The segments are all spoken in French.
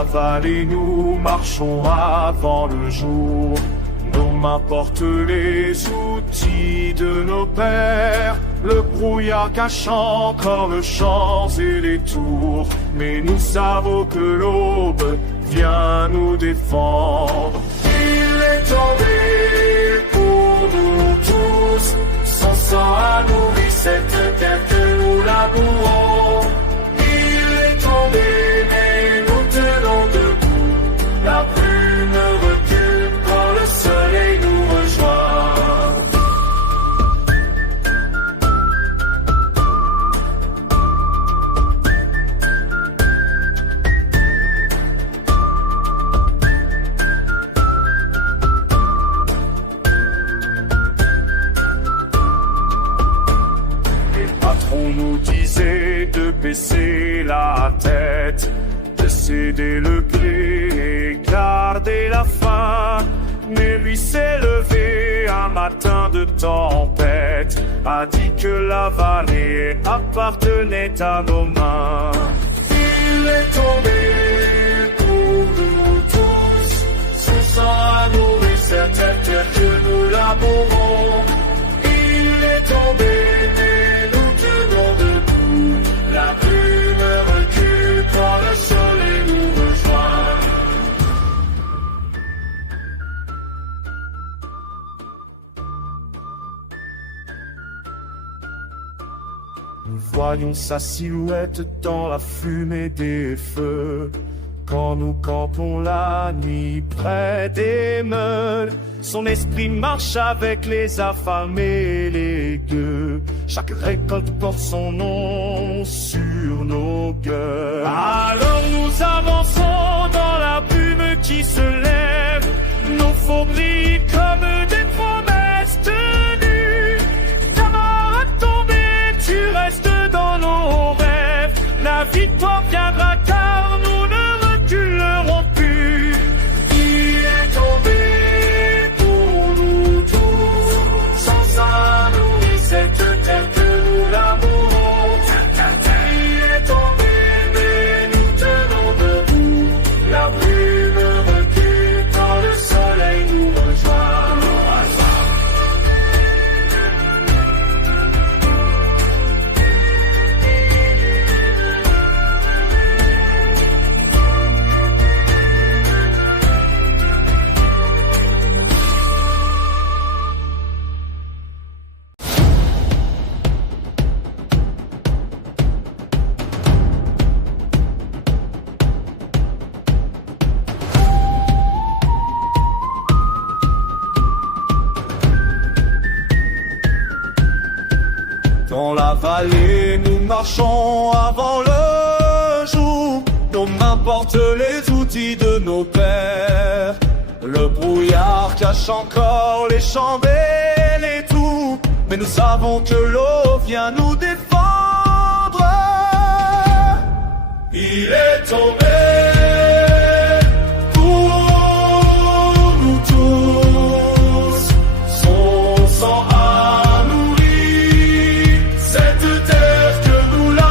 la vallée, nous marchons avant le jour. Nos mains portent les outils de nos pères. Le brouillard cache encore le champ et les tours. Mais nous savons que l'aube vient nous défendre. Il est tombé pour nous tous. Son sang a nourri cette terre que nous labourons. Il est tombé, mais nous tenons debout. La brume recule quand le soleil nous rejoint. On nous disait de baisser la tête, de céder le blé et garder la faim. Mais lui s'est levé un matin de tempête, a dit que la vallée appartenait à nos mains. Il est tombé pour nous tous, son sang a nourri cette terre que nous labourons. Il est tombé, mais nous tenons debout. La brume recule quand le soleil nous rejoint. Nous voyons sa silhouette dans la fumée des feux. Quand nous campons la nuit près des meules, son esprit marche avec les affamés et les gueux. Chaque récolte porte son nom sur nos gueules. Alors nous avançons dans la brume qui se lève. Nos faux brillent comme des promesses tenues. Ta mort a tombé, tu restes dans nos rêves. La victoire viendra car nous ne reculerons plus. Il est tombé pour nous tous. Sans ça nourrit cette terre que nous labourons. Il est tombé mais nous tenons debout. La brume recule quand le soleil nous rejoint. Dans la vallée, nous marchons avant le jour. Nos mains portent les outils de nos pères. Le brouillard cache encore les champs et les tours. Mais nous savons que l'eau vient nous défendre. Il est tombé pour nous tous. Son sang a nourri cette terre que nous labourons.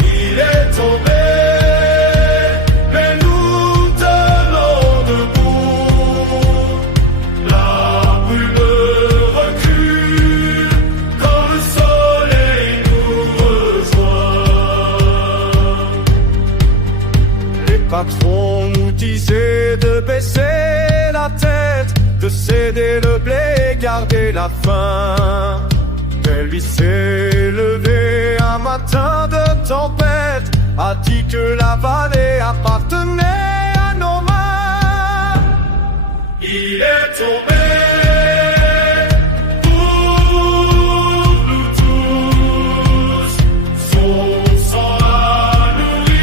Il est tombé, mais nous tenons debout. La brume recule quand le soleil nous rejoint. Les patrons nous disaient de baisser la tête, de céder le blé, garder la faim. Mais lui s'est levé un matin de tempête, a dit que la vallée appartenait à nos mains. Il est tombé pour nous tous. Son sang a nourri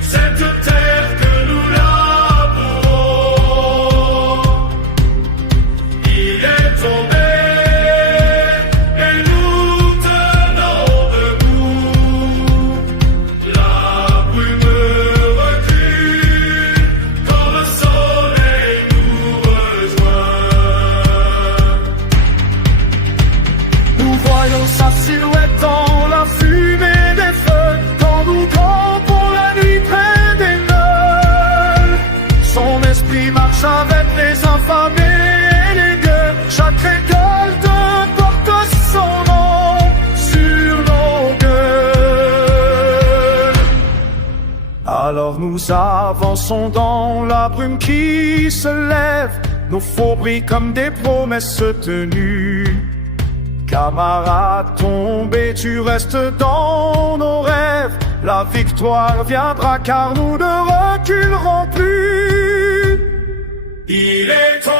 cette terre que nous labourons. Il est tombé et nous tenons debout. La brume recule quand le soleil nous rejoint. Nous voyons sa silhouette dans la fumée des feux. Alors nous avançons dans la brume qui se lève, nos faux brillent comme des promesses tenues. Camarade tombé, tu restes dans nos rêves, la victoire viendra car nous ne reculerons plus. Il est tombé.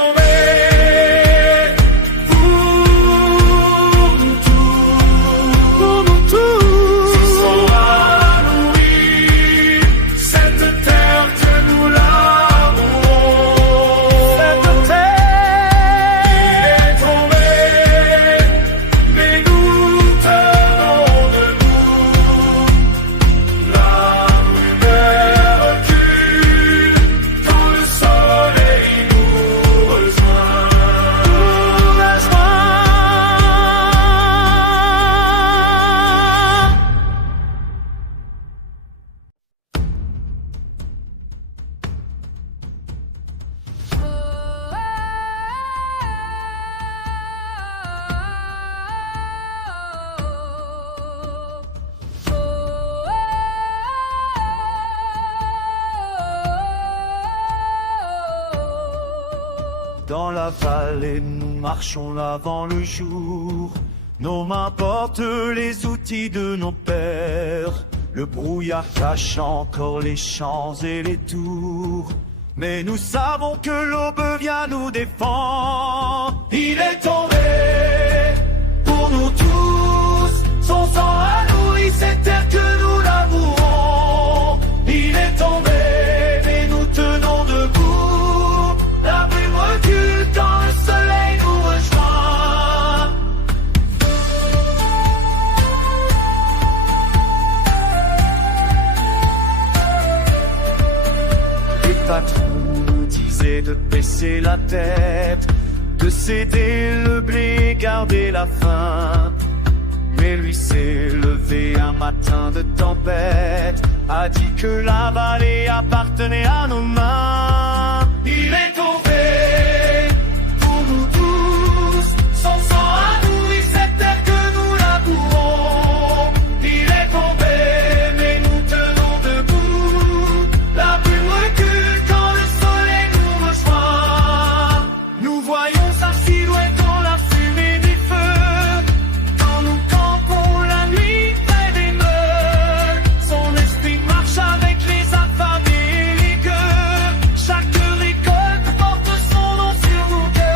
Dans la vallée, nous marchons avant le jour. Nos mains portent les outils de nos pères. Le brouillard cache encore les champs et les tours. Mais nous savons que l'aube vient nous défendre. Il est tombé pour nous tous. Son sang a nourri cette terre que nous labourons. Il est tombé, mais nous tenons debout. La brume recule quand le soleil nous rejoint. Les patrons nous disaient de baisser la tête, de céder le blé, garder la faim. Mais lui s'est levé un matin de tempête, a dit que la vallée appartenait à nos mains. Il est tombé pour nous tous, son sang a nourri cette terre que nous labourons. Il est tombé, mais nous tenons debout. La brume recule quand le soleil nous rejoint. Nous voyons sa silhouette dans la fumée des feux, quand nous campons la nuit près des meules. Son esprit marche avec les affamés et les gueux. Chaque récolte porte son nom sur nos cœurs.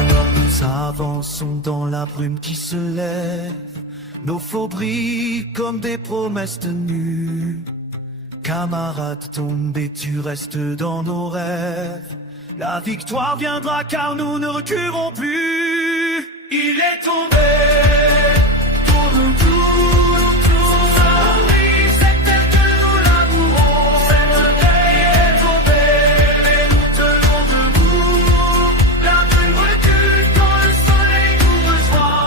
Alors nous avançons dans la brume qui se lève. Nos faux brillent comme des promesses tenues. Camarade tombé, tu restes dans nos rêves. La victoire viendra car nous ne reculerons plus. Il est tombé pour nous tous. Cette terre que nous labourons. Cette terre est tombée, mais nous tenons debout. La brume recule quand le soleil nous rejoint.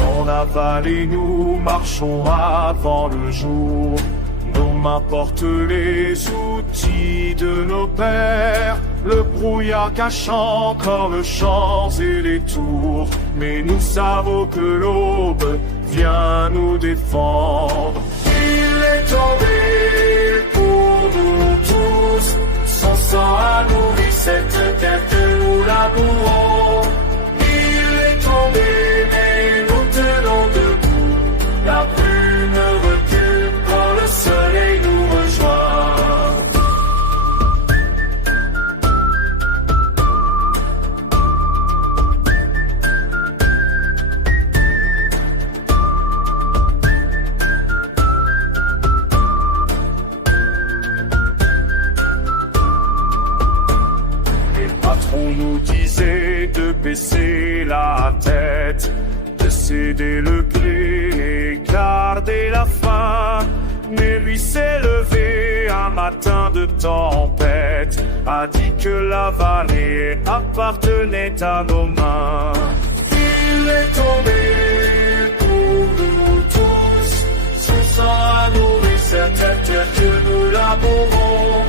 Dans la vallée, nous marchons avant le jour. Nos mains portent les outils de nos pères. Le brouillard cache encore le champ et les tours. Mais nous savons que l'aube vient nous défendre. Il est tombé pour nous tous. Son sang a nourri cette terre que nous labourons. Il est tombé, mais nous tenons debout. La brume recule quand le soleil nous rejoint. céder le blé et garder la faim. Mais lui s'est levé un matin de tempête, a dit que la vallée appartenait à nos mains. Il est tombé pour nous tous, son sang a nourri cette terre que nous labourons.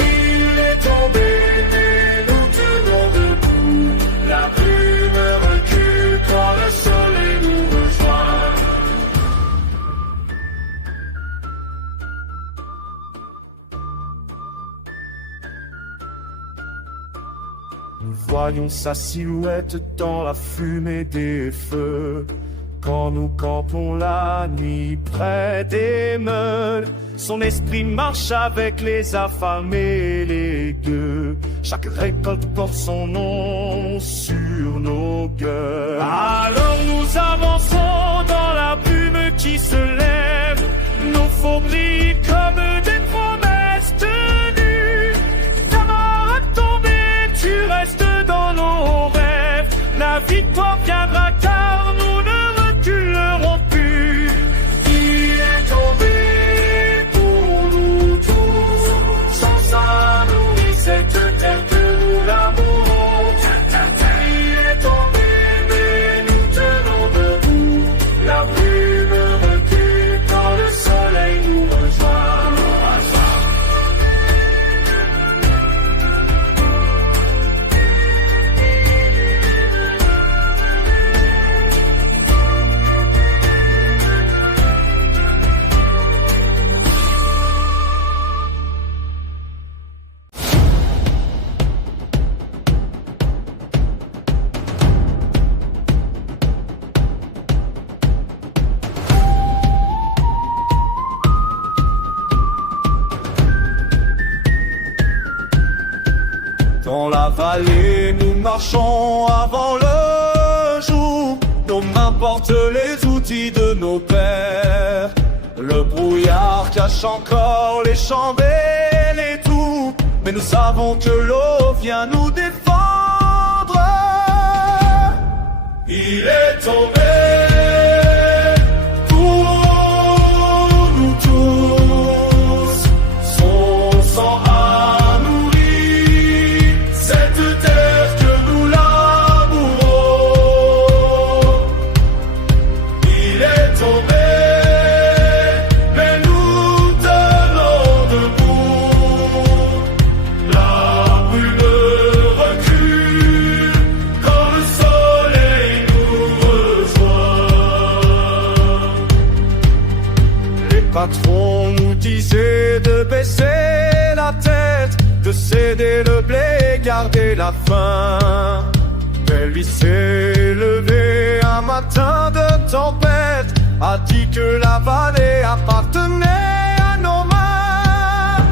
Il est tombé, mais nous tenons debout, la brume recule quand le soleil nous rejoint. Nous voyons sa silhouette dans la fumée des feux, quand nous campons la nuit près des meules. Son esprit marche avec les affamés et les gueux. Chaque récolte porte son nom sur nos gueules. Alors nous avançons dans la brume qui se lève. Nos faux brillent comme des promesses tenues. Ta mort a tombé, tu restes dans nos rêves. La victoire viendra car nous ne reculerons plus. Il est tombé pour nous tous, sans ça nourrit cette terre que nous labourons. Il est tombé mais nous tenons debout, la brume recule quand le soleil nous rejoint. Dans la vallée, nous marchons avant le jour. Nos mains portent les outils de nos pères. Le brouillard cache encore les chambres et les tours, mais nous savons que l'eau vient nous défendre. Il est tombé pour nous tous, son sang a nourri cette terre que nous labourons. Il est tombé, mais nous tenons debout. La brume recule quand le soleil nous rejoint. Les patrons nous disaient de baisser la tête, de céder le blé, garder la faim. Mais lui s'est levé un matin de tempête, a dit que la vallée appartenait à nos mains.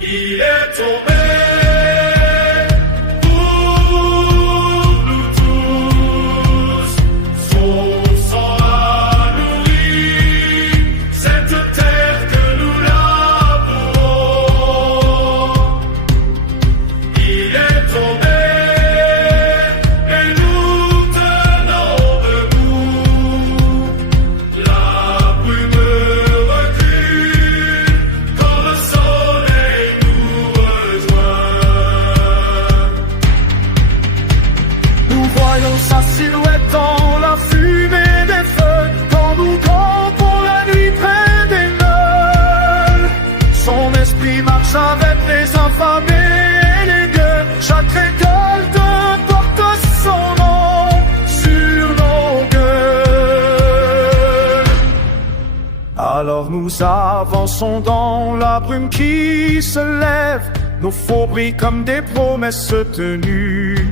Il est tombé pour nous tous, son sang a nourri cette terre que nous labourons. Il est tombé, et nous tenons debout. La brume recule quand le soleil nous rejoint. Nous voyons sa silhouette dans la fumée des feux, quand nous campons la nuit près des meules. Son esprit marche avec les infamés et les gueux. Chaque récolte porte son nom sur nos gueules. Alors nous avançons dans la brume qui se lève. Nos faux brillent comme des promesses tenues.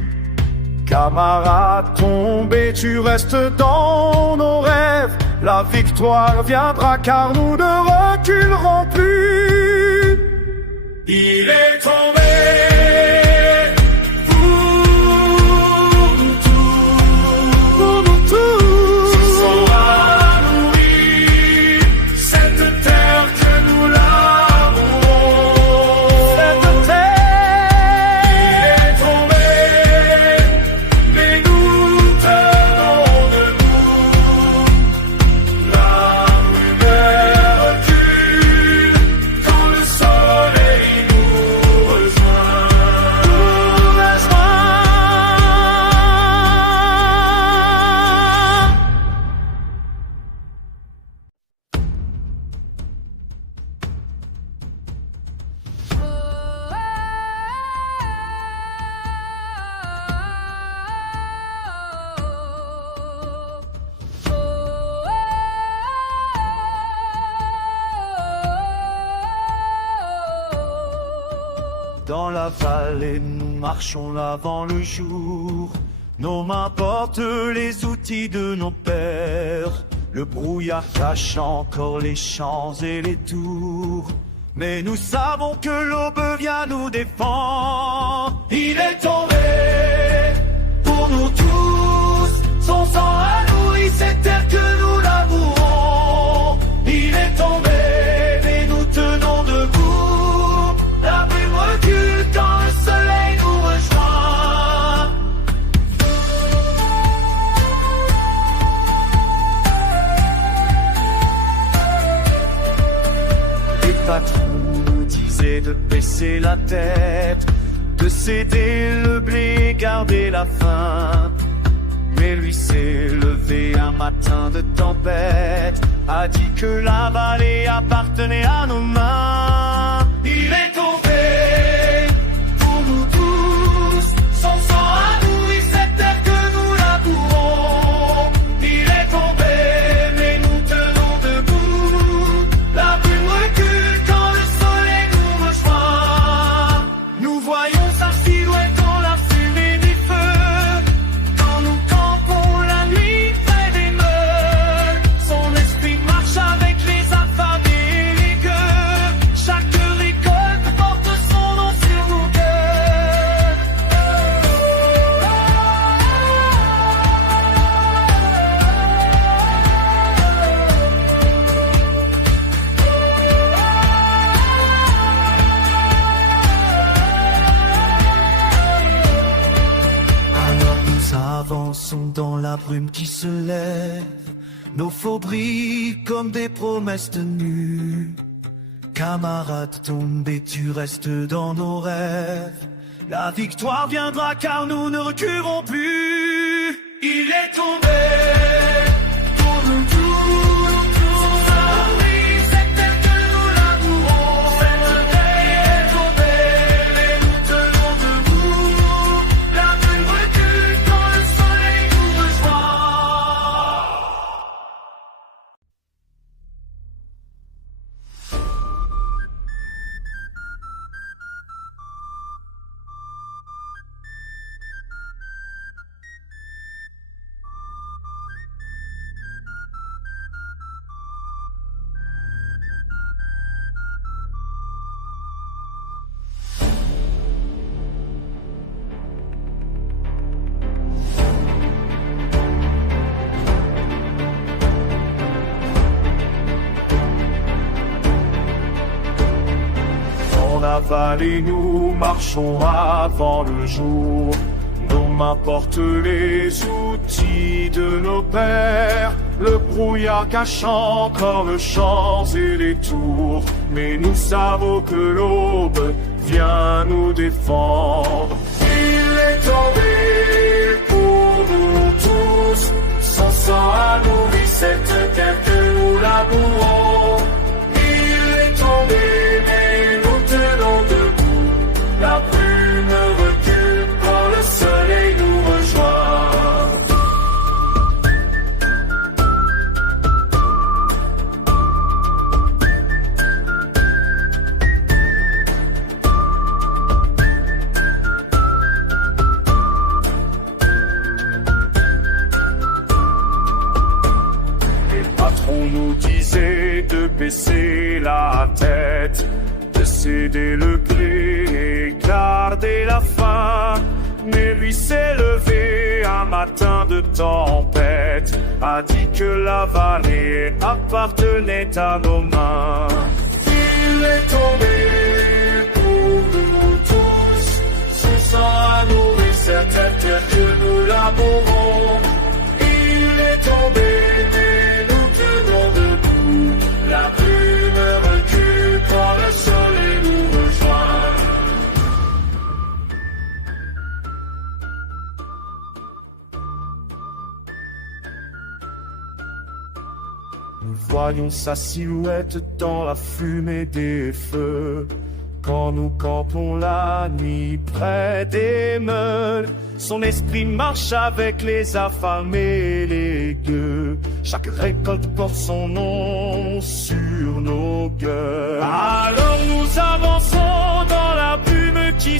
Camarade tombé, tu restes dans nos rêves. La victoire viendra car nous ne reculerons plus. Il est tombé pour nous tous, pour nous tous. Son sang a nourri cette terre que nous labourons. Cette terre, il est tombé, mais nous tenons debout. Dans la vallée, nous marchons avant le jour. Nos mains portent les outils de nos pères. Le brouillard cache encore les champs et les tours. Mais nous savons que l'aube vient nous défendre. Il est tombé pour nous tous. Son sang a nourri cette terre que nous labourons. Il est tombé, mais nous tenons debout. La brume recule quand le soleil nous rejoint. Les patrons nous disaient de baisser la tête, de céder le blé, garder la faim. Mais lui s'est levé un matin de tempête, a dit que la vallée appartenait à nos mains. Il est tombé pour nous tous, son sang a nourri cette terre que nous labourons. Il est tombé, mais nous tenons debout. La brume recule quand le soleil nous rejoint. Nous voyons sa silhouette dans la fumée des feux. Quand nous campons la nuit près des meules, son esprit marche avec les affamés et les gueux. Chaque récolte porte son nom sur nos cœurs. Alors nous avançons dans la brume qui se lève. Nos faux brillent comme des promesses tenues. Camarade, tombe et tu restes dans nos rêves. La victoire viendra car nous ne reculerons plus. Il est tombé pour nous tous. Cette terre que nous labourons. Cette terre est tombée, mais nous tenons debout. La brume recule quand le soleil nous rejoint. Dans la vallée, nous marchons avant le jour. Nos mains portent les outils de nos pères. Le brouillard cache encore le champ et les tours. Mais nous savons que l'aube vient nous défendre. Il est tombé pour nous tous. Son sang a nourri cette terre que nous labourons. Il est tombé, mais nous tenons debout. La brume recule quand le soleil nous rejoint. Les patrons nous disaient de baisser la tête, de céder le blé et garder la faim. Mais lui s'est levé un matin de tempête, a dit que la vallée appartenait à nos mains. Il est tombé pour nous tous, son sang a nourri cette terre que nous labourons. Il est tombé, mais nous tenons debout. La brume recule quand le soleil nous rejoint. Nous voyons sa silhouette dans la fumée des feux. Quand nous campons la nuit près des meules, son esprit marche avec les affamés et les gueux. Chaque récolte porte son nom sur nos cœurs. Alors nous avançons dans la brume qui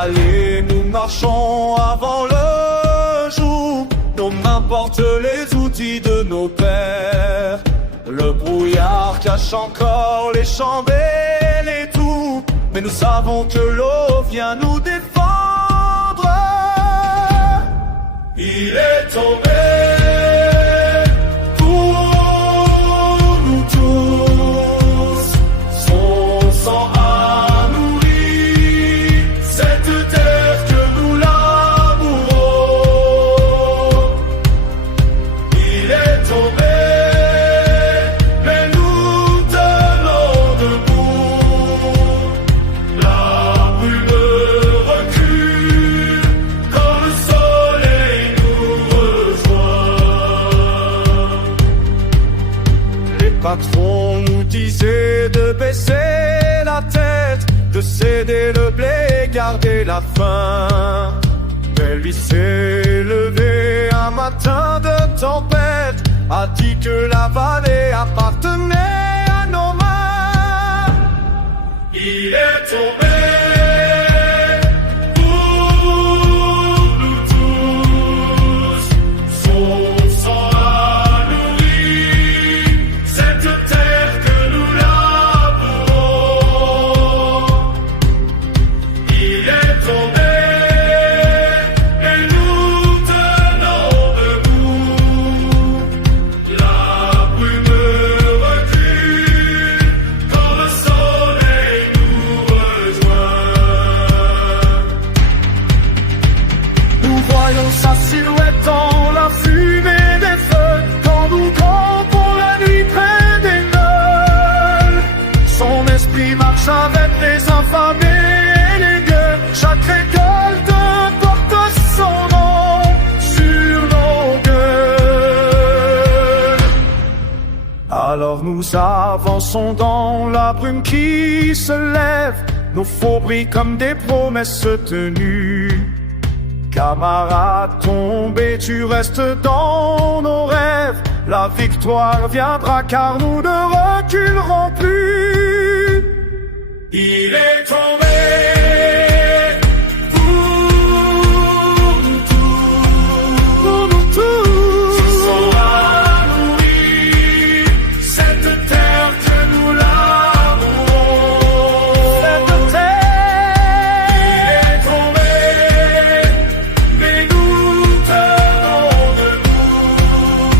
vallée, nous marchons avant le jour. Nos mains portent les outils de nos pères. Le brouillard cache encore les chandelles et tout, mais nous savons que l'eau vient nous défendre. Il est tombé pour nous tous, son sang a nourri cette terre que nous labourons. Il est tombé, mais nous tenons debout. La brume recule quand le soleil nous rejoint. Les patrons nous disaient de baisser la tête, de céder le blé, garder la faim. Mais lui s'est levé un matin de tempête, a dit que la vallée appartenait à nos mains. Il est tombé pour nous tous, son sang a nourri cette terre que nous labourons. Il est tombé, et nous tenons debout. La brume recule quand le soleil nous rejoint. Nous voyons sa silhouette dans la fumée des feux, quand nous campons la nuit près des meules. Son esprit marche avec les infamés et les gueux. Chaque récolte porte son nom sur nos gueules. Alors nous avançons dans la brume qui se lève, nos faux brillent comme des promesses tenues. Camarade tombé, tu restes dans nos rêves. La victoire viendra car nous ne reculerons plus. Il est tombé pour nous tous. Son sang a nourri cette terre que nous labourons. Cette terre. Il est tombé, mais nous tenons debout.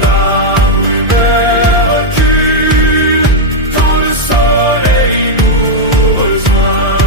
La rumeur recule quand le soleil nous rejoint.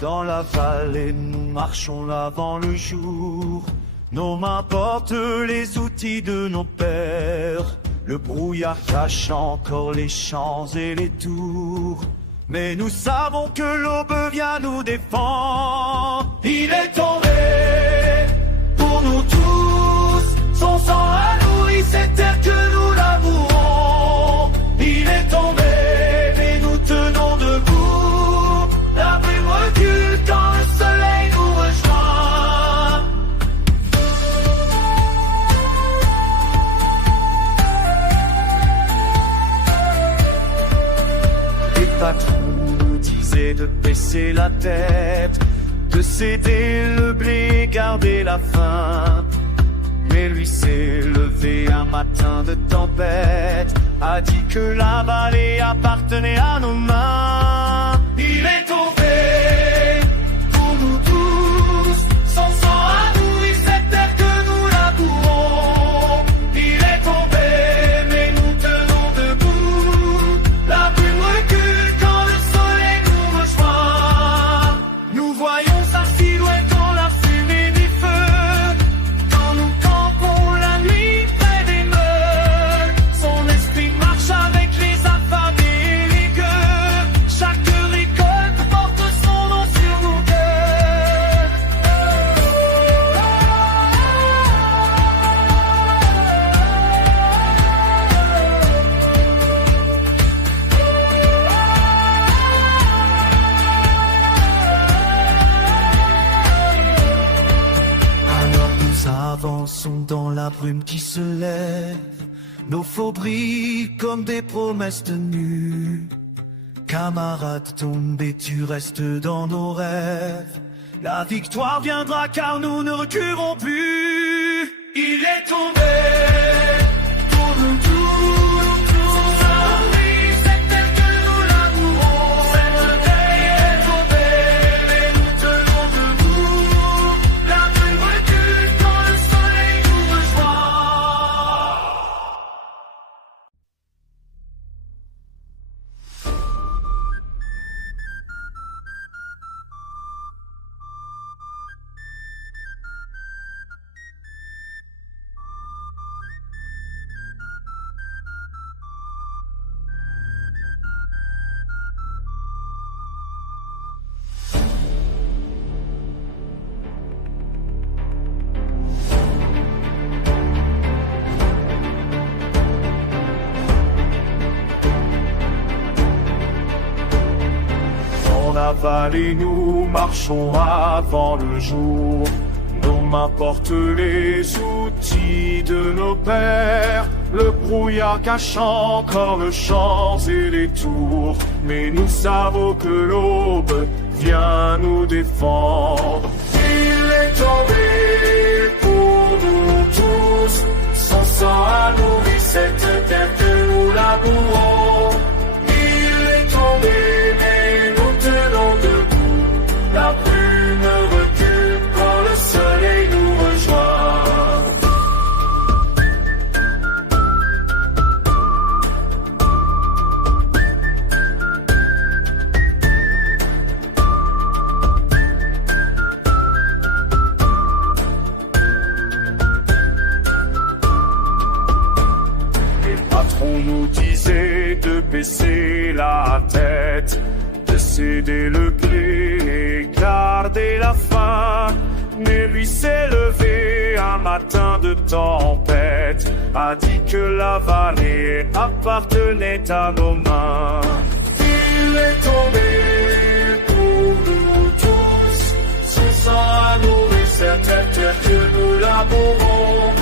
Dans la vallée, nous marchons avant le jour. Nos mains portent les outils de nos pères. Le brouillard cache encore les champs et les tours, mais nous savons que l'aube vient nous défendre. Il est tombé pour nous tous, son sang a nourri cette terre que nous labourons. Il est tombé, mais nous tenons debout. La brume recule quand le soleil nous rejoint. Les patrons nous disaient de baisser la tête, de céder le blé, garder la faim. Mais lui s'est levé un matin de tempête, a dit que la vallée appartenait à nos mains. Il est tombé pour nous tous, son sang a nourri cette terre que nous labourons. Il est tombé, mais nous tenons debout. La brume recule quand le soleil nous rejoint. Nous voyons sa silhouette dans la fumée des feux, quand nous campons la nuit près des meules. Son esprit marche avec les affamés et les gueux. Chaque sont dans la brume qui se lève. Nos faux brillent comme des promesses tenues. Camarades tombés, tu restes dans nos rêves. La victoire viendra car nous ne reculerons plus. Il est tombé pour nous tous. Ah oui, cette terre que nous labourons. Cette terre est tombée, mais nous tenons debout. La brume recule quand le soleil nous rejoint. En aval et nous marchons avant le jour. Nos mains portent les outils de nos pères. Le brouillard cache encore le champ et les tours. Mais nous savons que l'aube vient nous défendre. Il est tombé pour nous tous. Son sang a nourri cette terre que nous labourons. Il est tombé, mais nous tenons debout. La brume recule quand le soleil nous rejoint. Les patrons nous disaient de baisser la tête, de céder le blé et garder la faim. Mais lui s'est levé un matin de tempête, a dit que la vallée appartenait à nos mains. Il est tombé pour nous tous. Son sang a nourri cette terre que nous labourons.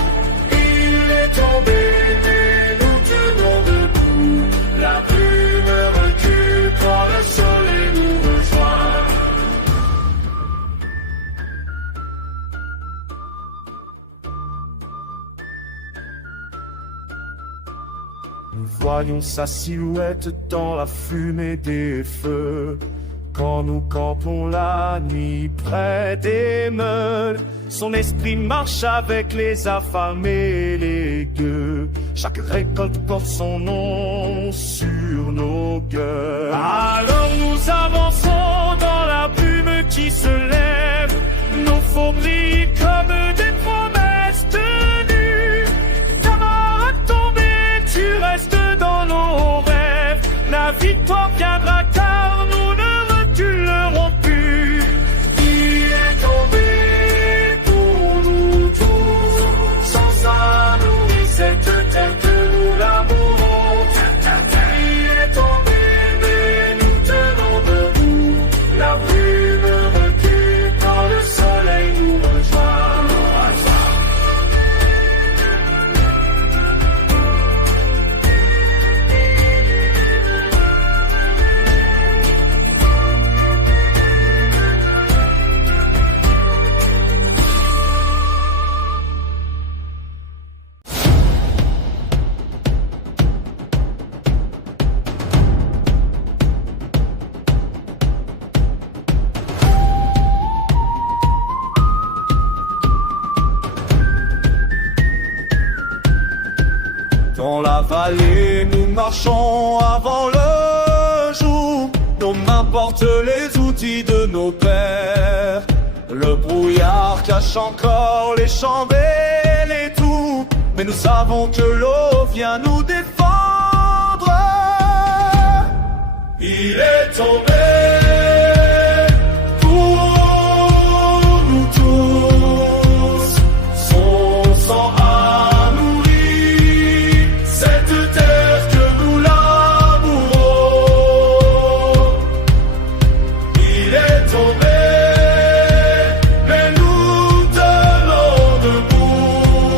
Il est tombé, mais nous tenons debout. La brume recule quand le soleil nous rejoint. Nous voyons sa silhouette dans la fumée des feux. Quand nous campons la nuit près des meules, son esprit marche avec les affamés et les gueux. Chaque récolte porte son nom sur nos gueules. Alors nous avançons dans la brume qui se lève. Nos faux brillent comme des promesses tenues. Camarades tombés, tu restes dans nos rêves. La victoire viendra car nous ne reculerons plus. Il est tombé pour nous tous. Sans ça nourrit cette terre que nous labourons. Il est tombé, mais nous tenons debout. La brume recule quand le soleil nous rejoint. Dans la vallée, nous marchons avant le jour. Nos mains portent les outils de nos pères. Le brouillard cache encore les champs et les tours. Mais nous savons que l'eau vient nous défendre. Il est tombé pour nous tous. Son sang a nourri cette terre que nous labourons. Il est tombé, mais nous tenons debout.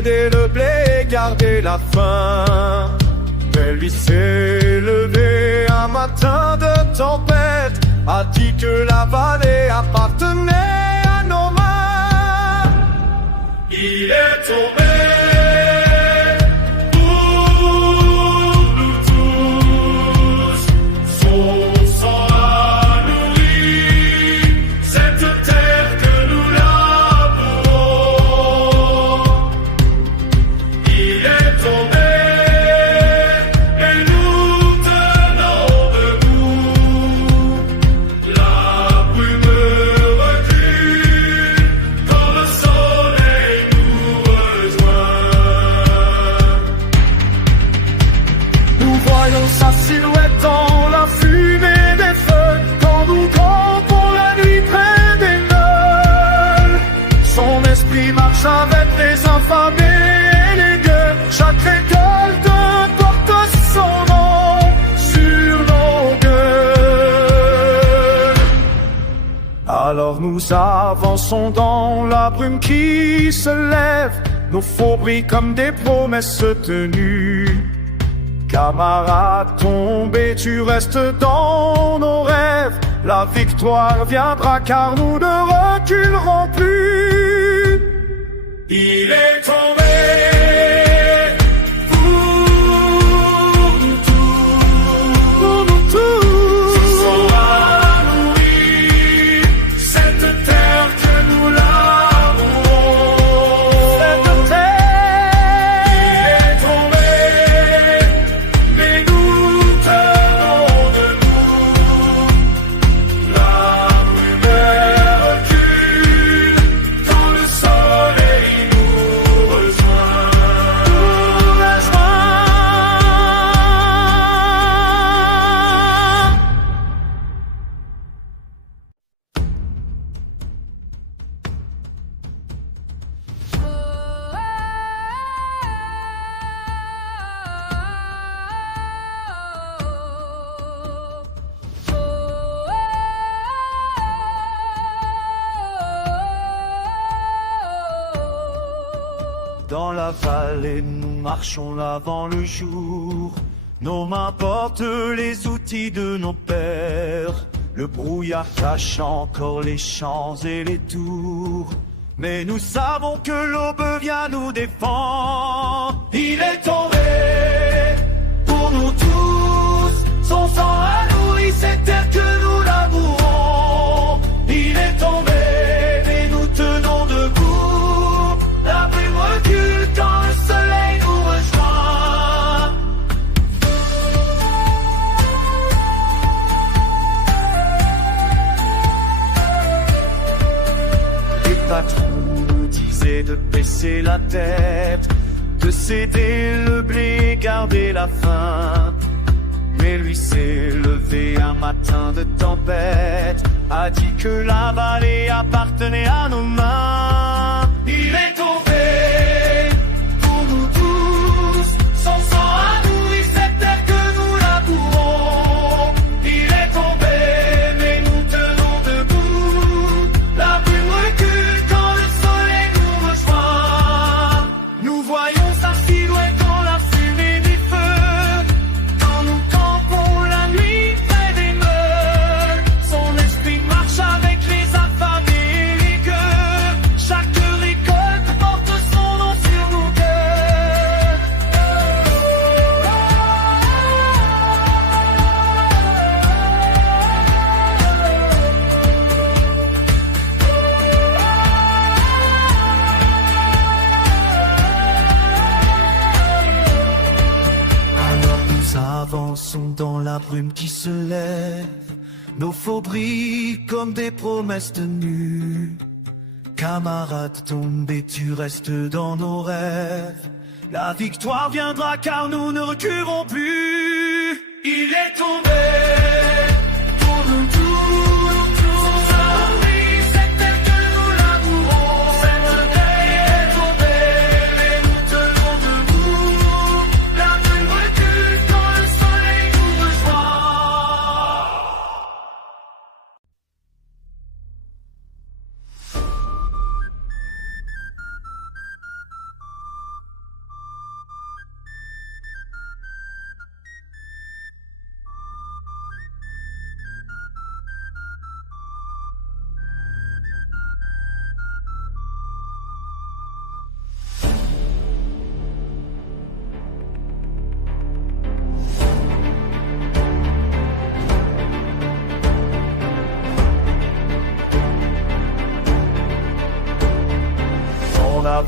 prêter le blé, garder la faim. Mais lui s'est levé un matin de tempête, a dit que la vallée appartenait à nos mains. Il est tombé pour nous tous, son sang a nourri cette terre que nous labourons. Il est tombé et nous tenons debout. La brume recule quand le soleil nous rejoint. Nous voyons sa silhouette dans la fumée des feux, quand nous campons la nuit près des meules. Son esprit marche avec les infamés et les gueux. Chaque récolte porte son nom sur nos gueules. Alors nous avançons dans la brume qui se lève, nos faux brillent comme des promesses tenues. Camarade tombé, tu restes dans nos rêves. La victoire viendra car nous ne reculerons plus. Il est tombé pour nous tous, pour nous tous. Son sang a nourri cette terre que nous labourons. Cette terre. Il est tombé, mais nous tenons debout. La rumeur recule quand le soleil nous rejoint. Nous rejoint. Dans la vallée, nous marchons avant le jour. Nos mains portent les outils de nos pères. Le brouillard cache encore les champs et les tours. Mais nous savons que l'aube vient nous défendre. Il est tombé pour nous tous. Son sang a nourri cette terre que nous labourons. Il est tombé, mais nous tenons debout. La brume recule quand le soleil nous rejoint. Les patrons nous disaient de baisser la tête, de céder le blé, garder la faim. Mais lui s'est levé un matin de tempête, a dit que la vallée appartenait à nos mains. Il est tombé pour nous tous, son sang a nourri cette terre que nous labourons. Il est tombé, mais nous tenons debout. La brume recule quand le soleil nous rejoint. Nous voyons sa silhouette dans la fumée des feux, quand nous campons la nuit près des meules. Son esprit marche avec les affamés et les gueux. Chaque récolte porte son nom sur nos cœurs. Alors nous avançons dans la brume qui se lève. Nos faux brillent comme des promesses tenues. Camarade tombé, tu restes dans nos rêves. La victoire viendra car nous ne reculerons plus. Il est tombé pour nous tous. Son sang a nourri cette terre que nous labourons. Cette terre est tombée, mais nous tenons debout. La brume recule quand le soleil nous rejoint.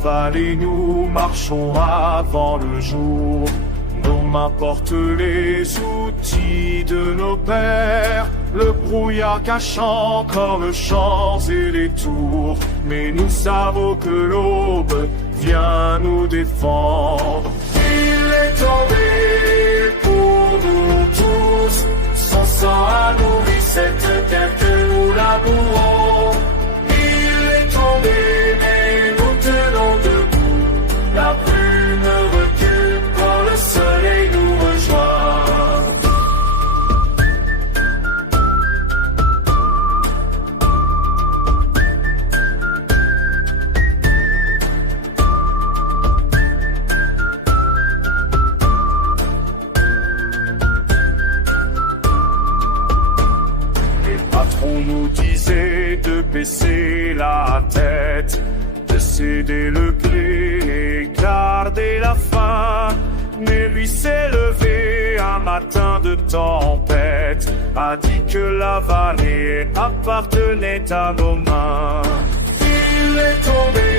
vallée, nous marchons avant le jour. Nos mains portent les outils de nos pères. Le brouillard cache encore le champ et les tours. Mais nous savons que l'aube vient nous défendre. Il est tombé pour nous tous. Son sang a nourri cette terre que nous labourons. Il est tombé, mais nous tenons debout. La brume recule quand le soleil nous rejoint. On nous disait de baisser la tête, de céder le blé et garder la faim. Mais lui s'est levé un matin de tempête, a dit que la vallée appartenait à nos mains. Il est tombé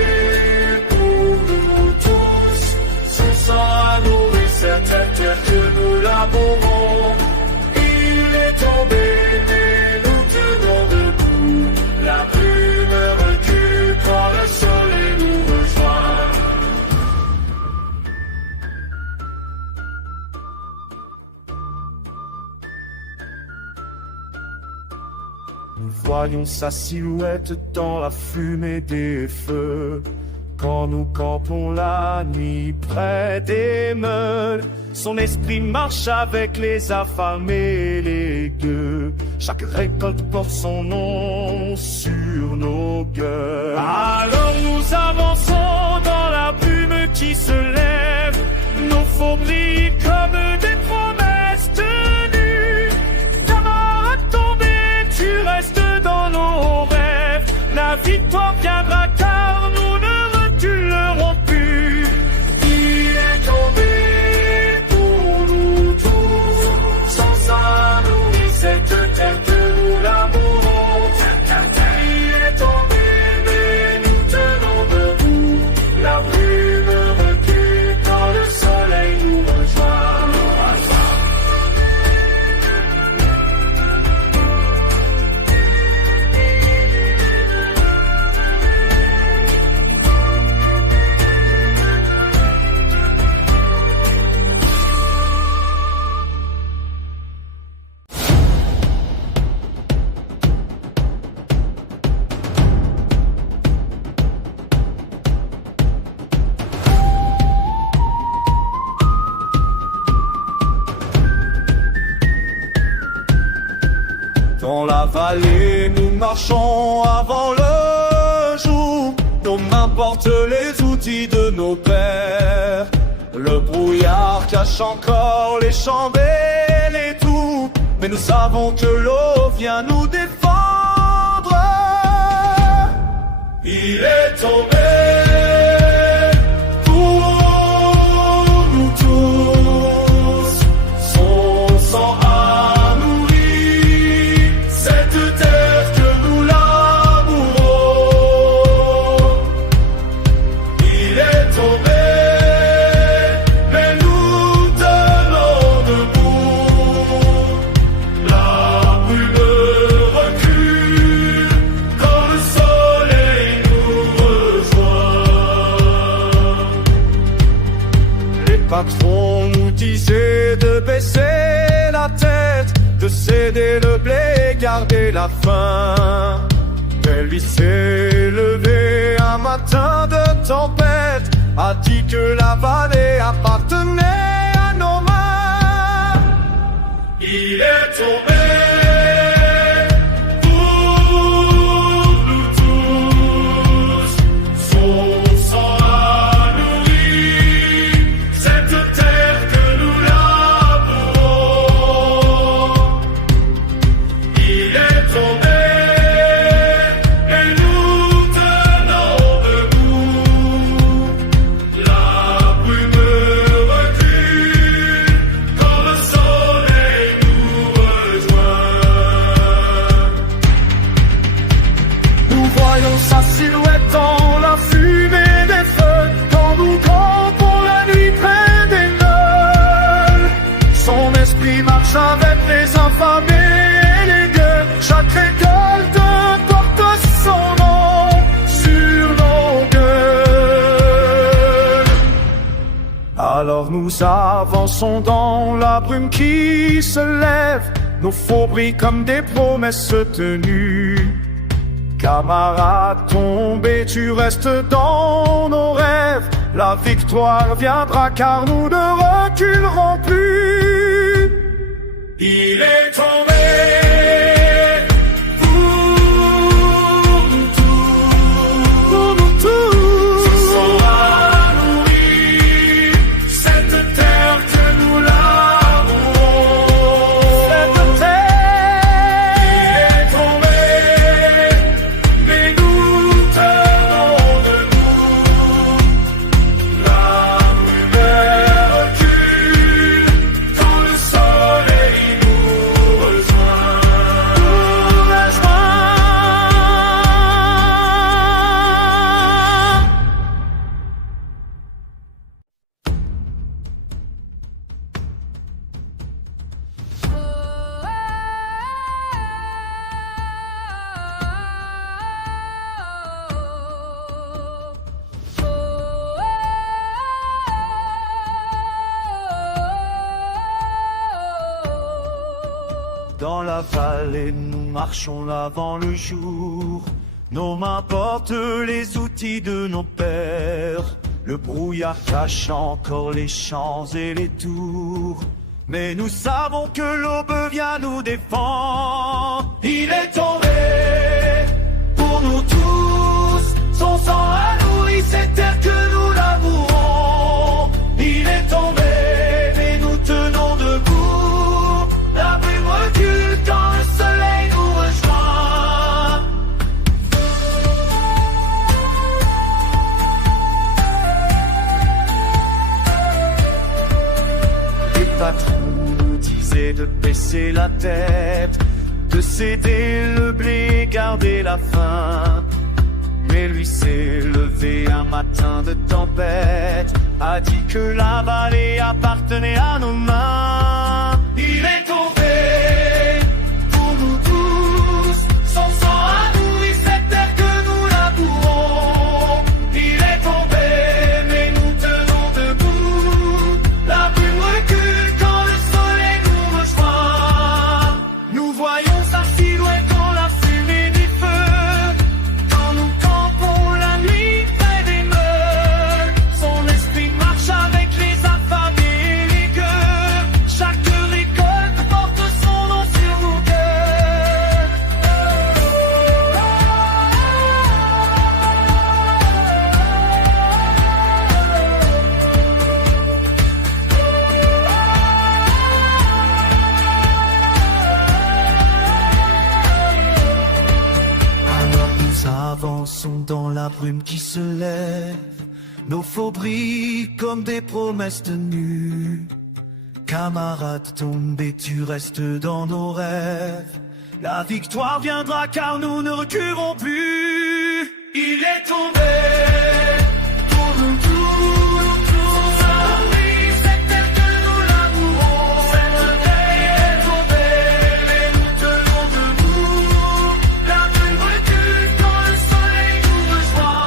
pour nous tous, son sang a nourri cette terre que nous labourons. Il est tombé, mais nous tenons debout. La brume recule quand le soleil nous rejoint. Nous voyons sa silhouette dans la fumée des feux. Quand nous campons la nuit près des meules, son esprit marche avec les affamés et les gueux. Chaque récolte porte son nom sur nos gueules. Alors nous avançons dans la brume qui se lève. Nos faux brillent comme des promesses tenues. Ta main a tombé, tu restes dans nos rêves. La victoire viendra car nous ne reculerons plus. Il est tombé pour nous tous. Sans ça nourrit cette terre que nous labourons. Il est tombé mais nous tenons debout. La brume recule quand le soleil nous rejoint. Dans la vallée, nous marchons avant le jour. Nos mains portent les outils de nos pères. Le brouillard cache encore les champs et les tours. Mais nous savons que l'eau vient nous défendre. Il est tombé pour nous tous. Son sang a nourri cette terre que nous labourons. Il est tombé, mais nous tenons debout. La brume recule quand le soleil nous rejoint. Les patrons nous disaient de baisser la tête, de céder le blé, garder la faim. Mais lui s'est levé un matin de tempête, a dit que la vallée appartenait à nos mains. Il est tombé pour nous tous. Son sang a nourri cette terre que nous labourons. Il est tombé, et nous tenons debout. La brume recule quand le soleil nous rejoint. Alors nous avançons dans la brume qui se lève, nos faux brillent comme des promesses tenues. Camarade tombé, tu restes dans nos rêves, la victoire viendra car nous ne reculerons plus. Il est tombé pour nous tous, pour nous tous. Ce sera nourri, cette terre que nous labourons. Cette terre, il est tombé, mais nous tenons debout. La rumeur recule quand le soleil nous rejoint. Dans la vallée, nous marchons avant le jour. Nos mains portent les outils de nos pères. Le brouillard cache encore les champs et les tours. Mais nous savons que l'aube vient nous défendre. Il est tombé pour nous tous. Son sang a nourri cette terre que nous labourons. Il est tombé, mais nous tenons debout. La brume recule quand le soleil nous rejoint. Les patrons nous disaient de baisser la tête, de céder le blé, garder la faim. Mais lui s'est levé un matin de tempête, a dit que la vallée appartenait à nos mains. Il est tombé pour nous tous, son sang a nourri cette terre que nous labourons. Il est tombé, mais nous tenons debout. La brume recule quand le soleil nous rejoint. Nous voyons sa silhouette dans la fumée des feux, quand nous campons la nuit près des meules. Son esprit marche avec les affamés et les gueux. Chaque récolte porte son nom sur nos cœurs. Alors nous avançons dans la brume qui se lève. Nos faux brillent comme des promesses tenues. Camarade tombé, tu restes dans nos rêves. La victoire viendra car nous ne reculerons plus. Il est tombé pour nous tous. Cette terre que nous labourons. Cette terre est tombée, mais nous tenons debout. La brume recule quand le soleil nous rejoint.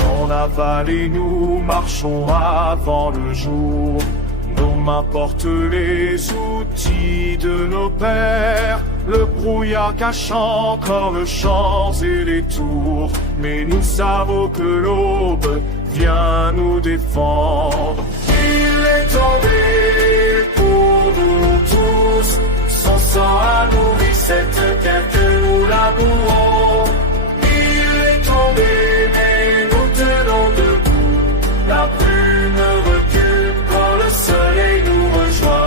Dans la vallée, nous marchons avant le jour. Nos mains portent les outils de nos pères. Le brouillard cache encore le champ et les tours. Mais nous savons que l'aube vient nous défendre. Il est tombé pour nous tous. Son sang a nourri cette terre que nous labourons. Il est tombé, mais nous tenons debout. La brume recule quand le soleil nous rejoint.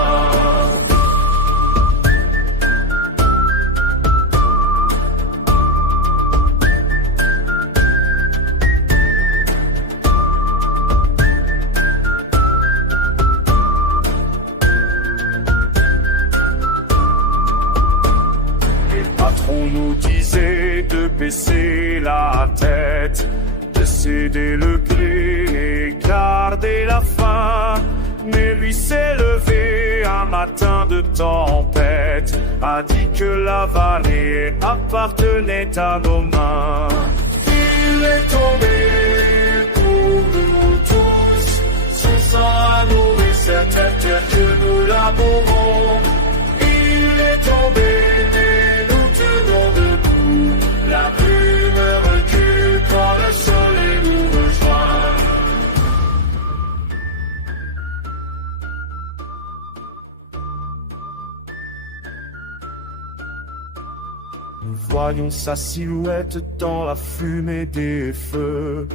patron nous disait de baisser la tête, de céder le gré et garder la faim. Mais lui s'est levé un matin de tempête, a dit que la vallée appartenait à nos mains. Il est tombé pour nous tous, son sang a nourri cette terre que nous labourons. Il est tombé et nous tenons debout, la brume recule quand le soleil nous rejoint. Nous voyons sa silhouette dans la fumée des feux,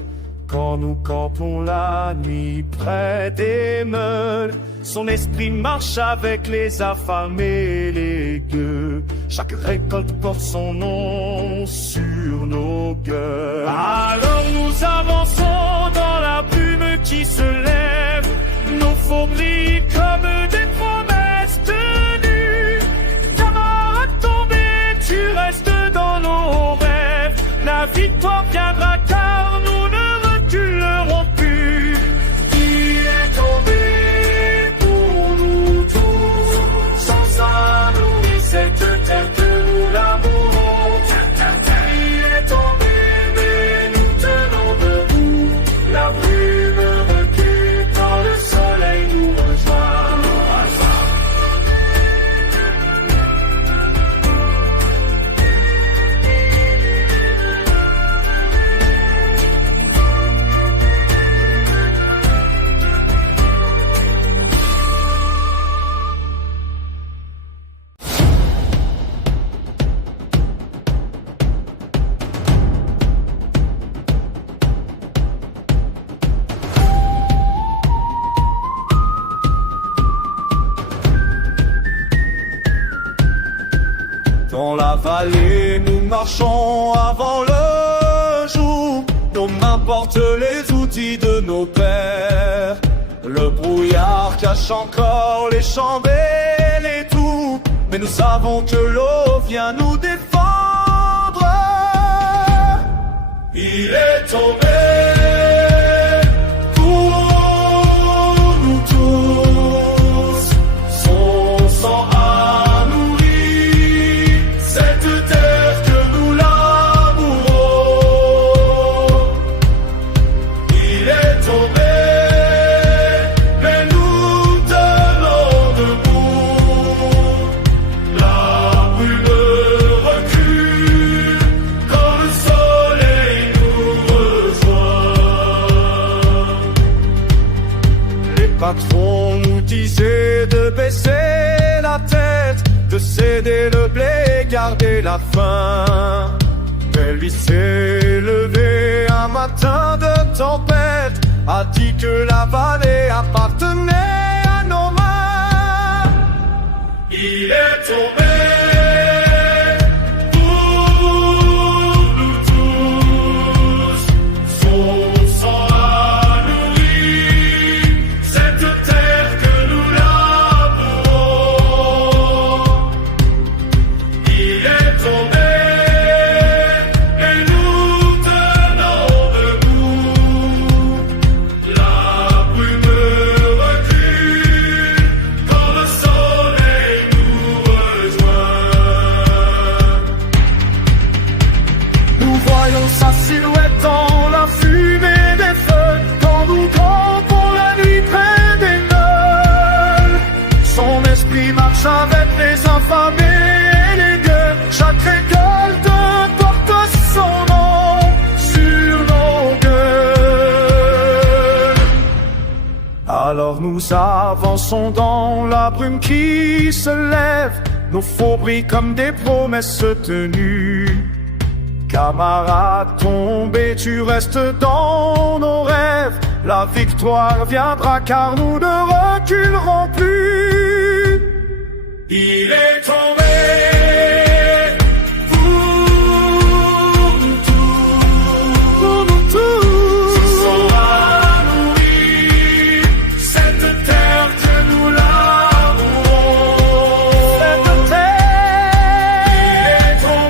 quand nous campons la nuit près des meules. Son esprit marche avec les affamés et les gueux. Chaque récolte porte son nom sur nos gueules. Alors nous avançons dans la brume qui se lève, nos faux brillent comme des promesses tenues. Camarade tombé, tu restes dans nos rêves. La victoire viendra car nous ne reculerons plus. Il est tombé pour nous tous, sans ça nourrit cette terre que nous labourons. Il est tombé mais nous tenons debout, la brume recule quand le soleil nous rejoint. Dans la vallée, nous marchons avant le jour. Nos mains portent les outils de nos pères. Le brouillard cache encore les chandelles et tout, mais nous savons que l'eau vient nous défendre. Il est tombé pour nous tous, son sang a nourri cette terre que nous labourons. Il est tombé, mais nous tenons debout. La brume recule quand le soleil nous rejoint. Les patrons nous disaient de baisser la tête, de céder le blé, garder la faim. Mais lui s'est levé un matin de tempête, a dit que la vallée appartenait à nos mains. Il est tombé pour nous tous, son sang a nourri cette terre que nous labourons. Il est tombé et nous tenons debout. La brume recule quand le soleil nous rejoint. Nous voyons sa silhouette dans la fumée des feux, quand nous campons la nuit près des meules. Son esprit marche avec les infamés et les gueux. Chaque récolte porte son nom sur nos gueules. Alors nous avançons dans la brume qui se lève, nos faux brillent comme des promesses tenues. Camarade tombé, tu restes dans nos rêves. La victoire viendra car nous ne reculerons plus. Il est tombé pour nous tous, pour nous tous. Son sang a nourri cette terre que nous labourons. Cette terre. Il est tombé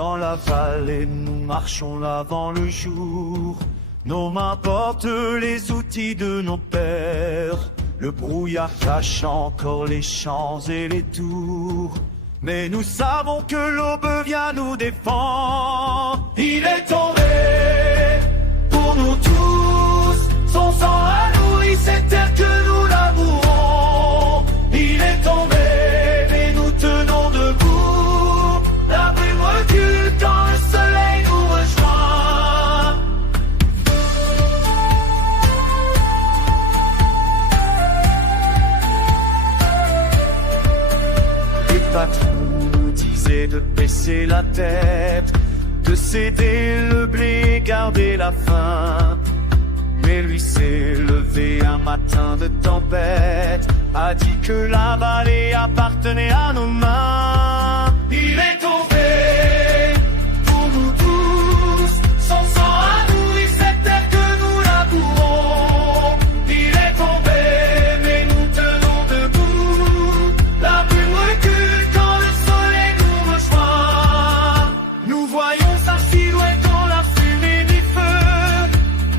Dans la vallée, nous marchons avant le jour. Nos mains portent les outils de nos pères. Le brouillard cache encore les champs et les tours. Mais nous savons que l'aube vient nous défendre. Il est tombé pour nous tous. Son sang a nourri cette terre que nous labourons. Il est tombé, mais nous tenons debout. La brume recule quand le soleil nous rejoint. Les patrons nous disaient de baisser la tête, de céder le blé, garder la faim. Mais lui s'est levé un matin de tempête, a dit que la vallée appartenait à nos mains. Il est tombé pour nous tous, son sang a nourri cette terre que nous labourons. Il est tombé, mais nous tenons debout. La brume recule quand le soleil nous rejoint. Nous voyons sa silhouette dans la fumée des feux.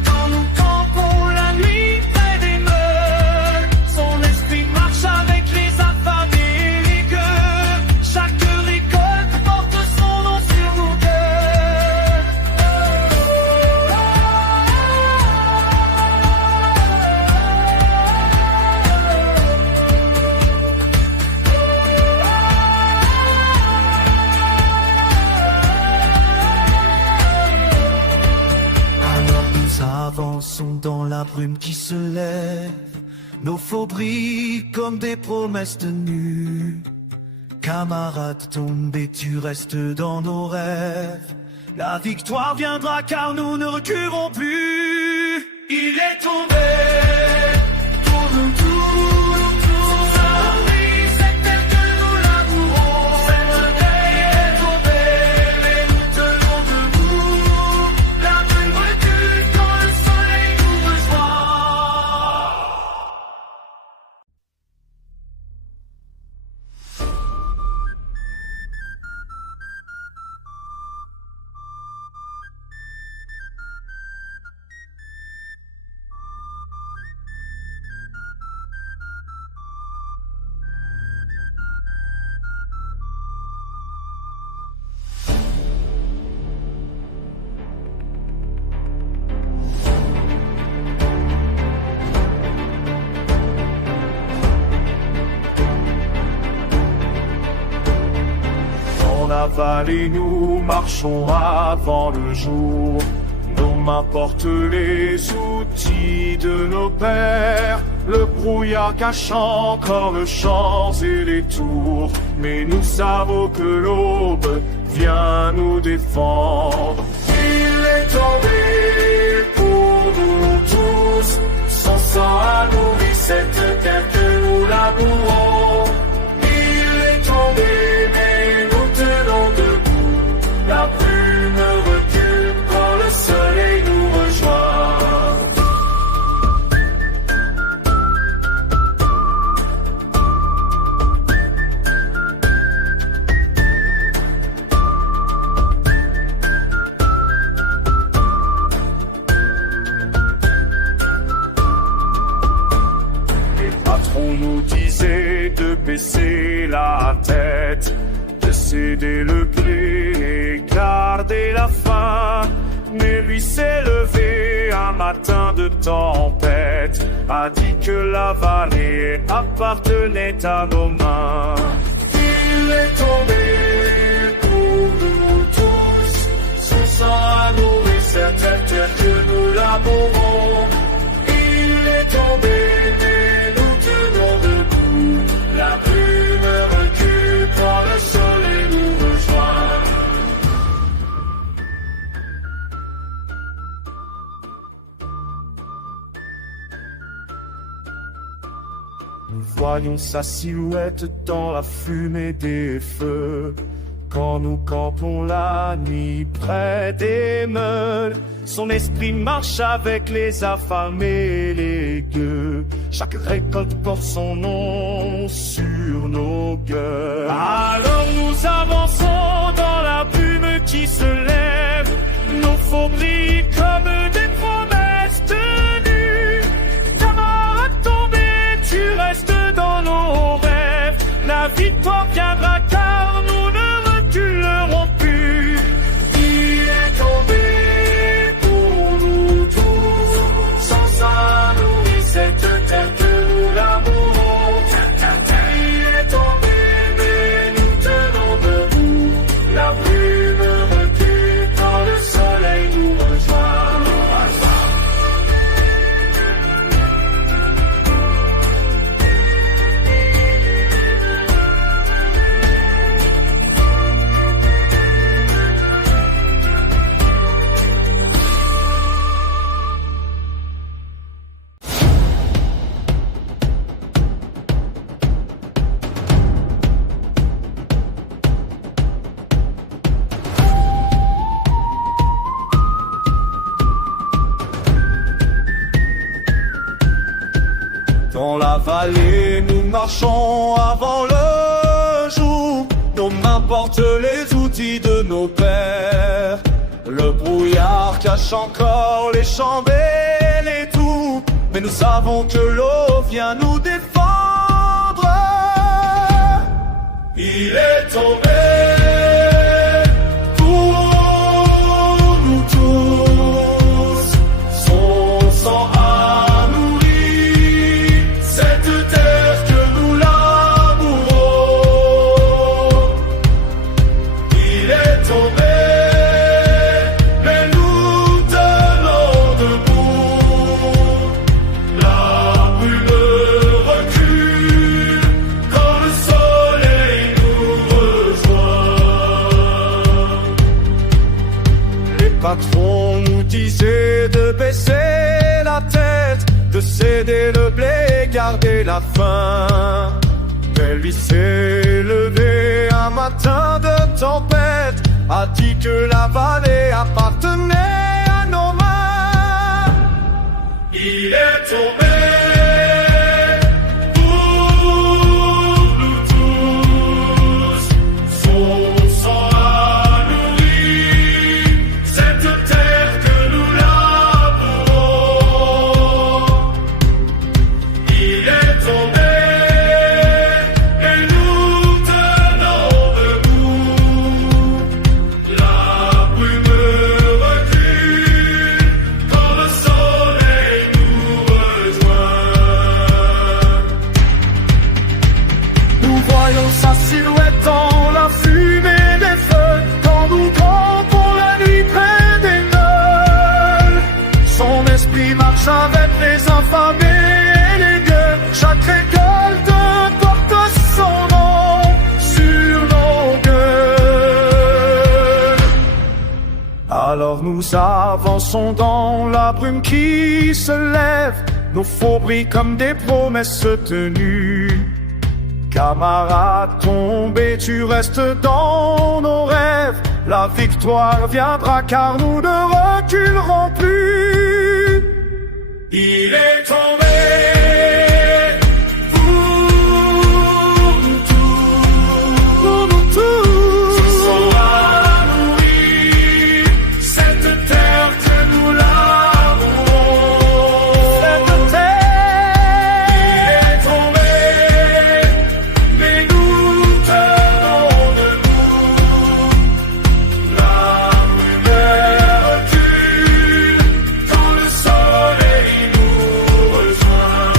Quand nous campons la nuit près des meules, son esprit marche avec les affamés et les gueux. Chaque récolte porte son nom sur nos cœurs. Alors nous avançons dans la brume qui se lève. Nos faux brillent comme des promesses tenues. Camarade, tombe et tu restes dans nos rêves. La victoire viendra car nous ne reculerons plus. Il est tombé pour nous tous. Cette terre que nous labourons. Cette terre est tombée, mais nous tenons debout. La brume recule quand le soleil nous rejoint. Dans la vallée, nous marchons avant le jour. Nos mains portent les outils de nos pères. Le brouillard cache encore le champ et les tours. Mais nous savons que l'aube vient nous défendre. Il est tombé pour nous tous. Son sang a nourri cette terre que nous labourons. Il est tombé, mais nous tenons debout. La brume recule quand le soleil nous rejoint. Les patrons nous disaient de baisser la tête, de céder le blé et garder la faim. Mais lui s'est levé un matin de tempête, a dit que la vallée appartenait à nos mains. Il est tombé pour nous tous, son sang a nourri cette terre que nous labourons. Il est tombé, mais nous tenons debout. La brume recule quand le soleil nous rejoint. Nous voyons sa silhouette dans la fumée des feux. Quand nous campons la nuit près des meules, son esprit marche avec les affamés et les gueux. Chaque récolte porte son nom sur nos gueules. Alors nous avançons dans la brume qui se lève. Nos faux brillent comme des promesses tenues. Camarade tombé, tu restes dans nos rêves. La victoire viendra car nous ne reculerons plus. Il est tombé pour nous tous. Sans ça, nourrit cette terre que nous labourons. Il est tombé, mais nous tenons debout. La brume recule quand le soleil nous rejoint. Dans la vallée, nous marchons avant le jour. Nos mains portent les outils de nos pères. Le brouillard cache encore les chandelles et tout. Mais nous savons que l'eau vient nous défendre. Il est tombé pour nous tous. Son sang a nourri cette terre que nous labourons. Il est tombé, mais nous tenons debout. La brume recule quand le soleil nous rejoint. Les patrons nous disaient de baisser la tête, de céder le blé, garder la faim. Mais lui s'est levé un matin de tempête, a dit que la vallée appartenait à nos mains. Il est tombé pour nous tous. Son sang a nourri cette terre que nous labourons. Il est tombé, et nous tenons debout. La brume recule quand le soleil nous rejoint. Nous voyons sa silhouette dans la fumée des feux, quand nous campons la nuit près des meules. Son esprit marche avec les infamés et les gueux. Chaque récolte porte son nom sur nos gueules. Alors nous avançons dans la brume qui se lève. Nos faux brillent comme des promesses tenues. Camarade tombé, tu restes dans nos rêves. La victoire viendra car nous ne reculerons plus. Il est tombé pour nous tous. Son sang a nourri cette terre que nous labourons. Cette terre. Il est tombé, mais nous tenons debout. La rumeur recule quand le soleil nous rejoint.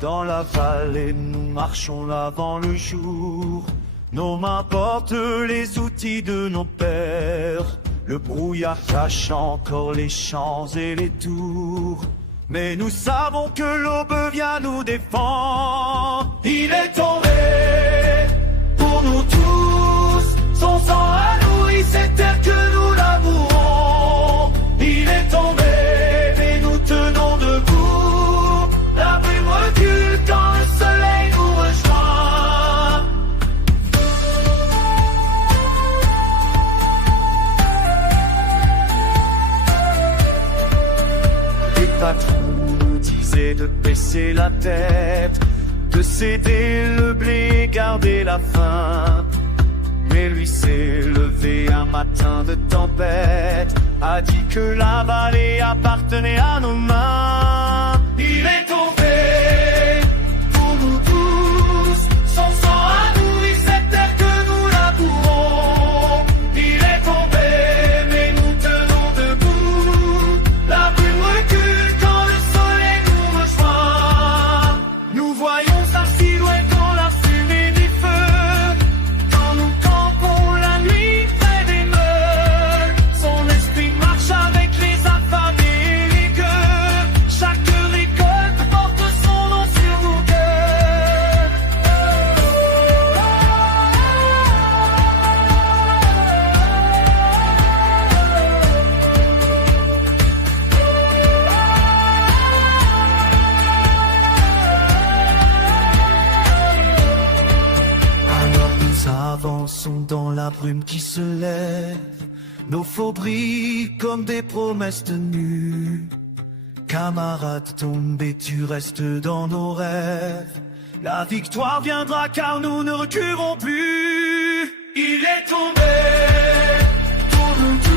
Dans la vallée, nous marchons avant le jour. Nos mains portent les outils de nos pères. Le brouillard cache encore les champs et les tours. Mais nous savons que l'aube vient nous défendre. Il est tombé pour nous tous. Son sang a nourri cette terre que nous labourons. Il est tombé, mais nous tenons debout. La brume recule quand le soleil nous rejoint. Les patrons nous disaient de baisser la tête, de céder le blé, garder la faim. Mais lui s'est levé un matin de tempête, a dit que la vallée appartenait à nos mains. Il est tombé pour nous tous, son sang a nourri cette terre que nous labourons. Il est tombé, mais nous tenons debout. La brume recule quand le soleil nous rejoint. Nous voyons sa silhouette dans la fumée des feux. Quand nous campons la nuit près des meules, son esprit marche avec les affamés et les gueux. Chaque récolte porte son nom sur nos cœurs. Alors nous avançons dans la brume qui se lève. Nos faux brillent comme des promesses tenues. Camarade, tombé, tu restes dans nos rêves. La victoire viendra car nous ne reculerons plus. Il est tombé pour nous tous.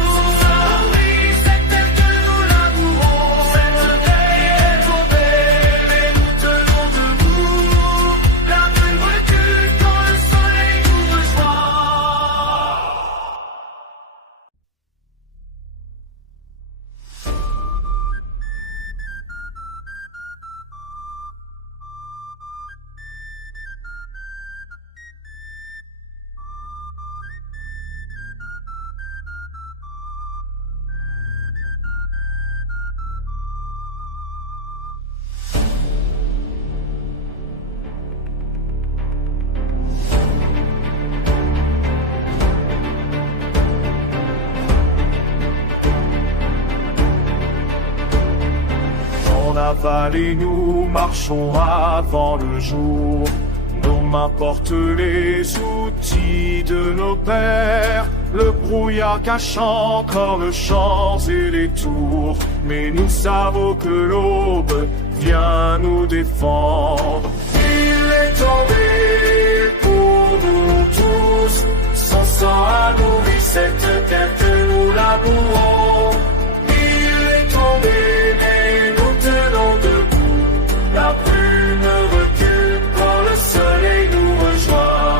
Son sang a nourri cette terre que nous labourons. Cette terre est tombée, mais nous tenons debout. La brume recule quand le soleil nous rejoint. Dans la vallée, nous marchons avant le jour. Nos mains portent les outils de nos pères. Le brouillard cache encore le champ et les tours. Mais nous savons que l'aube vient nous défendre. Il est tombé pour nous tous. Son sang a nourri cette terre que nous labourons. Il est tombé, mais nous tenons debout. La brume recule quand le soleil nous rejoint.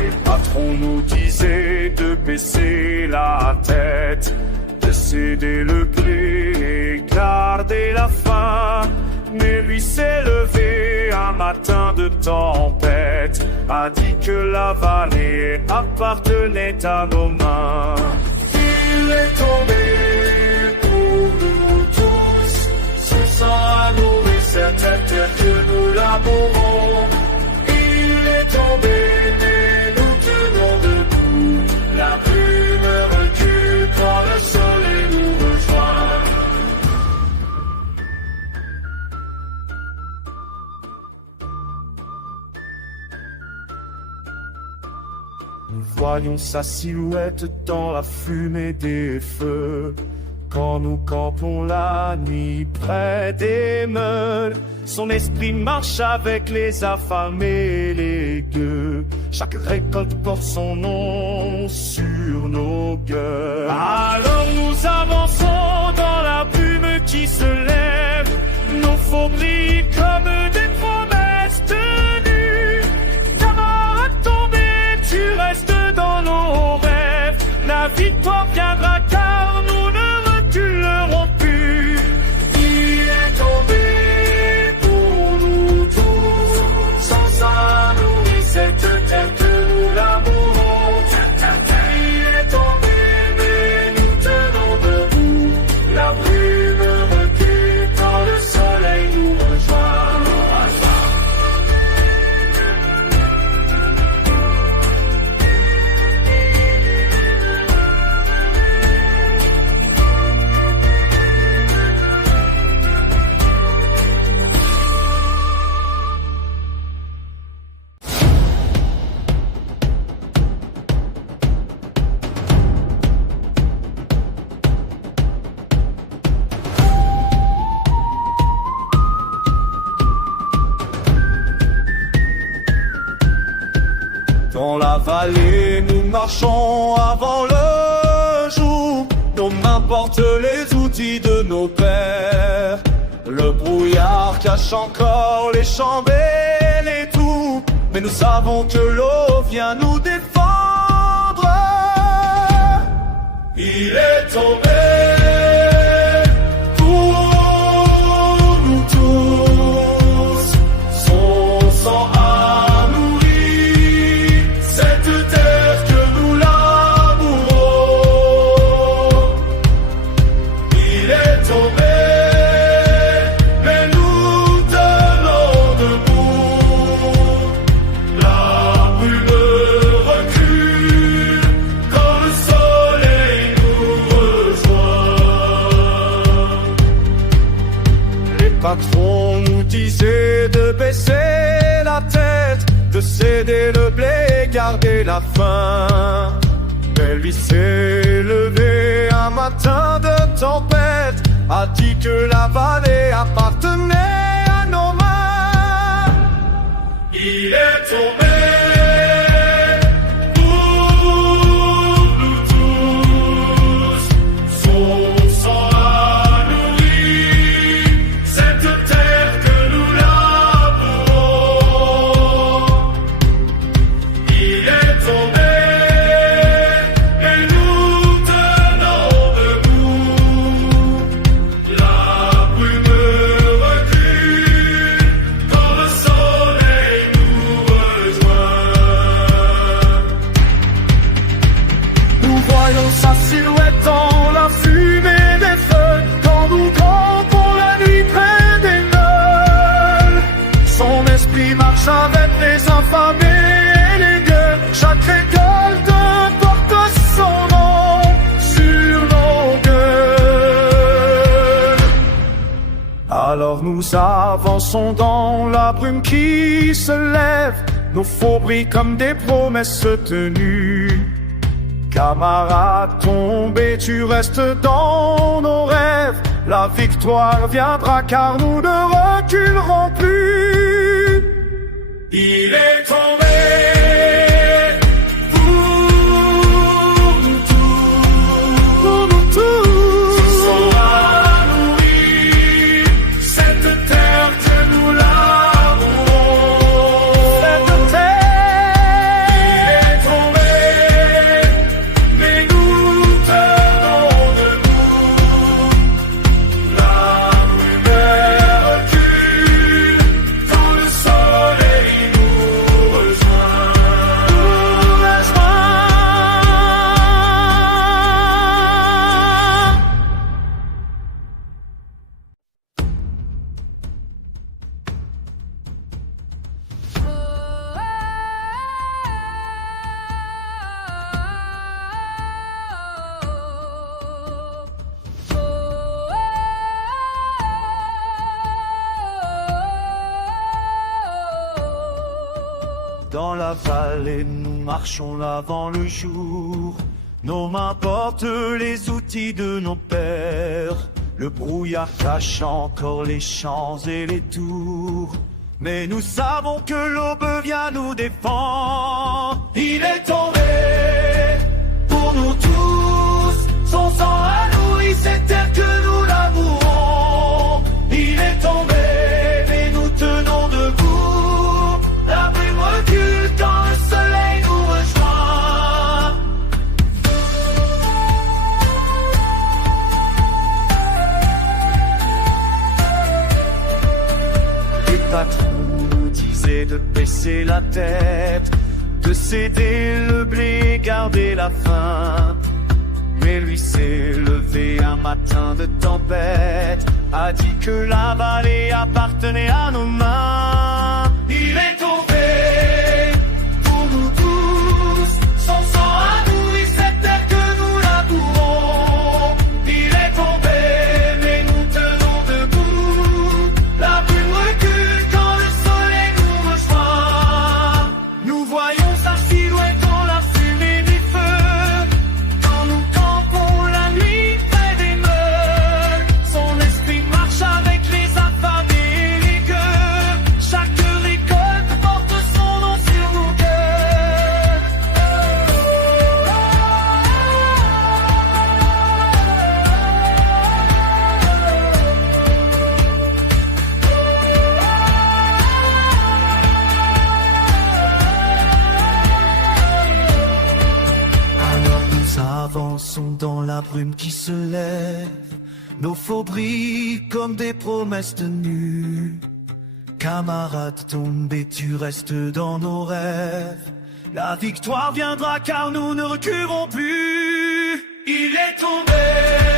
Les patrons nous disaient de baisser la tête, de céder le blé et garder la faim. Mais lui s'est levé un matin de tempête, a dit que la vallée appartenait à nos mains. Il est tombé pour nous tous, son sang a nourri cette terre que nous labourons. Il est tombé, mais nous tenons debout. La brume recule quand le soleil nous rejoint. Nous voyons sa silhouette dans la fumée des feux. Quand nous campons la nuit près des meules, son esprit marche avec les affamés et les gueux. Chaque récolte porte son nom sur nos cœurs. Alors nous avançons dans la brume qui se lève. Nos faux brillent comme des promesses. vallée, nous marchons avant le jour. Nos mains portent les outils de nos pères. Le brouillard cache encore les champs et les tours, mais nous savons que l'eau vient nous défendre. Il est tombé pour nous tous, son sang a nourri cette terre que nous labourons. Il est tombé, mais nous tenons debout. La brume recule quand le soleil nous rejoint. Les patrons nous disaient de baisser la tête, de céder le blé, garder la faim. Mais lui s'est levé un matin de tempête, a dit que la vallée appartenait à nos mains. Il est tombé pour nous tous, son sang a nourri cette terre que nous labourons. Il est tombé, et nous tenons debout. La brume recule quand le soleil nous rejoint. Nous voyons sa silhouette dans la fumée des feux, quand nous campons la nuit près des meules. Son esprit marche avec les infamés et les gueux. Chaque récolte porte son nom sur nos gueules. Alors nous avançons dans la brume qui se lève, nos faux brillent comme des promesses tenues. Camarade tombé, tu restes dans nos rêves. La victoire viendra car nous ne reculerons plus. Il est tombé pour nous tous. Son sang a nourri cette terre que nous labourons. Cette terre. Il est tombé, mais nous tenons debout. La rumeur recule quand le soleil nous rejoint. Dans la vallée, nous marchons avant le jour. Nos mains portent les outils de nos pères. Le brouillard cache encore les champs et les tours, mais nous savons que l'aube vient nous défendre. Il est tombé pour nous tous, son sang a nourri cette terre que nous labourons. Il est tombé, mais nous tenons debout. La brume recule quand le soleil nous rejoint. Les patrons nous disaient de baisser la tête, de céder le blé, garder la faim. Mais lui s'est levé un matin de tempête, a dit que la vallée appartenait à nos mains. Il est tombé pour nous tous, son sang a nourri cette terre que nous labourons. Il est tombé, mais nous tenons debout. La brume recule quand le soleil nous rejoint. Nous voyons sa silhouette dans la fumée des feux, quand nous campons la nuit près des meules. Son esprit marche avec les affamés et les gueux. Chaque Avançons dans la brume qui se lève, nos faux brillent comme des promesses tenues. Camarade, tombe et tu restes dans nos rêves. La victoire viendra car nous ne reculerons plus. Il est tombé.